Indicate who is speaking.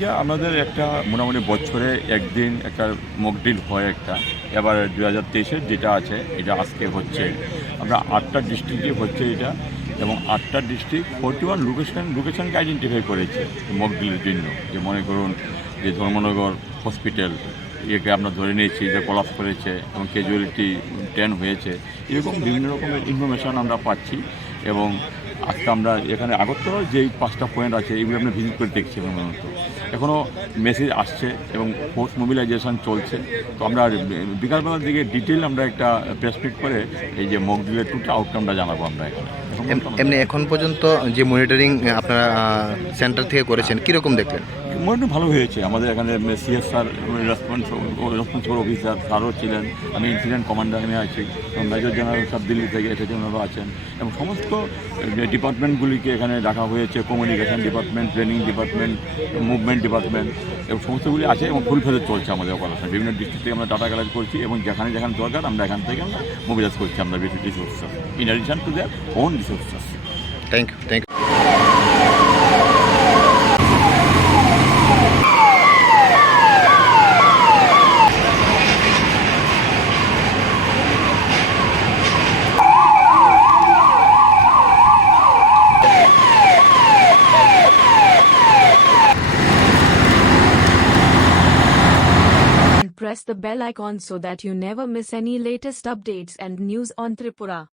Speaker 1: এটা আমাদের একটা মোটামুটি বছরে একদিন একটা মকডিল হয় একটা। এবার দু হাজার তেইশের যেটা আছে, এটা আজকে হচ্ছে। আমরা আটটা ডিস্ট্রিক্টে হচ্ছে এটা এবং আটটা ডিস্ট্রিক্ট ফোর্টি ওয়ান লোকেশন লোকেশনকে আইডেন্টিফাই করেছে মকডিলের জন্য। যে মনে করুন যে ধর্মনগর হসপিটাল একে আমরা ধরে নিয়েছি যে কলাপস করেছে এবং ক্যাজুয়ালিটি টেন হয়েছে। এরকম বিভিন্ন রকমের ইনফরমেশন আমরা পাচ্ছি। এবং আজকে আমরা এখানে আগরতলার যেই পাঁচটা পয়েন্ট আছে এগুলো আমরা ভিজিট করে দেখছি প্রধানত এখনও মেসেজ আসছে এবং ফোর্স মোবিলাইজেশন চলছে। তো আমরা বিকালবেলার দিকে ডিটেল আমরা একটা প্রেসমিট করে এই যে মকডিলের টুটা আউটকামটা জানাব আমরা এখানে। এখন
Speaker 2: এম- এমনি এখন পর্যন্ত যে মনিটরিং আপনারা সেন্টার থেকে করেছেন কীরকম দেখলেন?
Speaker 1: মোটামুটি ভালো হয়েছে। আমাদের এখানে সিএসআর রেসপন্স রেসপন্সিবল অফিসার স্যারও ছিলেন। আমি ইনসিডেন্ট কমান্ডার এখানে আছি। মেজর জেনারেল সব দিল্লি থেকে এসেছেন, ওনারাও আছেন। এবং সমস্ত ডিপার্টমেন্টগুলিকে এখানে রাখা হয়েছে। Communication department training department movement department এবং সমস্তগুলি আছে এবং ফুল ফেলে চলছে আমাদের অপারেশন বিভিন্ন ডিস্ট্রিক্ট থেকে আমরা ডাটা কালেক্ট করছি এবং যেখানে যেখানে দরকার আমরা এখান থেকে আমরা মোবিলাইজ করছি আমরা resources in addition to their own resources
Speaker 2: thank you thank you
Speaker 3: press the bell icon so that you never miss any latest updates and news on Tripura.